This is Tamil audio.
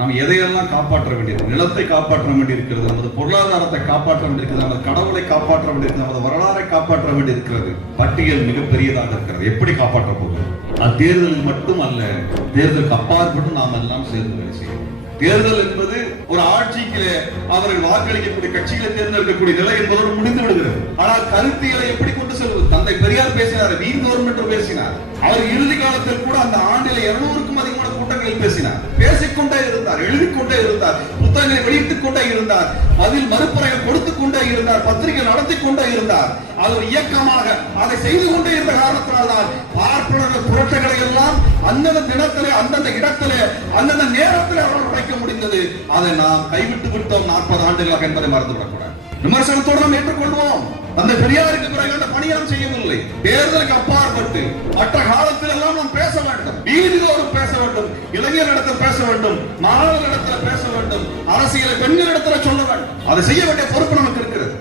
நாம் எதையெல்லாம் காப்பாற்ற வேண்டியது, நிலத்தை காப்பாற்ற வேண்டியிருக்கிறது, நமது பொருளாதாரத்தை காப்பாற்ற வேண்டியிருக்கிறது, நமது கடவுளை காப்பாற்ற வேண்டியிருக்கிறது, நமது வரலாறை காப்பாற்ற வேண்டியிருக்கிறது. பட்டியல் மிக பெரியதாக இருக்கிறது. எப்படி காப்பாற்ற போகிறோம்? அது தேர்தலில் மட்டும் அல்ல, தேர்தலுக்கு அப்பாற்பட்டு நாம் எல்லாம் சேர்ந்து வேலை செய்யணும். தேர்தல் என்பது ஒரு ஆட்சிக்கு அவர்கள் வாக்களிக்கக்கூடிய கட்சிகளை தேர்ந்தெடுக்கக்கூடிய நிலை என்பதோடு முடிந்து விடுகிறது. ஆனால் கருத்தியலை எப்படி கொண்டு செல்வது? தந்தை பெரியார் பேசினார், வீண் கவர்மெண்ட் பேசினார். அவர் இறுதி காலத்தில் கூட அந்த ஆண்டில் 200க்கும் அதிகமான கூட்டங்களில் பேசினார். பேசிக்கொண்டே இருந்தார், எழுதிக்கொண்டே இருந்தார், புத்தகங்களை வெளியிட்டுக் கொண்டே இருந்தார், அதில் மறுப்புரைகள் கொடுத்துக் கொண்டே இருந்தார், பத்திரிகை நடத்தி கொண்டே இருந்தார். அது ஒரு இயக்கமாக அதை செய்து கொண்டே இருந்த காரணத்தினால்தான் பார்ப்பனர்கள் புரட்சிகளை எல்லாம் அந்தந்த தினத்திலே, அந்தந்த இடத்திலே, அந்தந்த நேரத்திலே அவர்கள் உடைக்க முடிந்தது. அதை நாம் கைவிட்டு விட்டோம் 40 ஆண்டுகளாக என்பதை மறந்துவிடக்கூடாது. விமர்சனத்தோடு நாம் ஏற்றுக்கொள்வோம். அந்த பெரியாருக்கு பிறகு அந்த பணியை நாம் செய்யவில்லை. தேர்தலுக்கு அப்பாற்பட்டு மற்ற காலத்தில் எல்லாம் நாம் பேச வேண்டும், வீதிதோறும் பேச வேண்டும், இளைஞர்களிடத்தில் பேச வேண்டும், மாணவர்களிடத்தில் பேச வேண்டும், அரசியலை பெண்களிடத்தில் சொல்ல வேண்டும். அதை செய்ய வேண்டிய பொறுப்பு நமக்கு இருக்கிறது.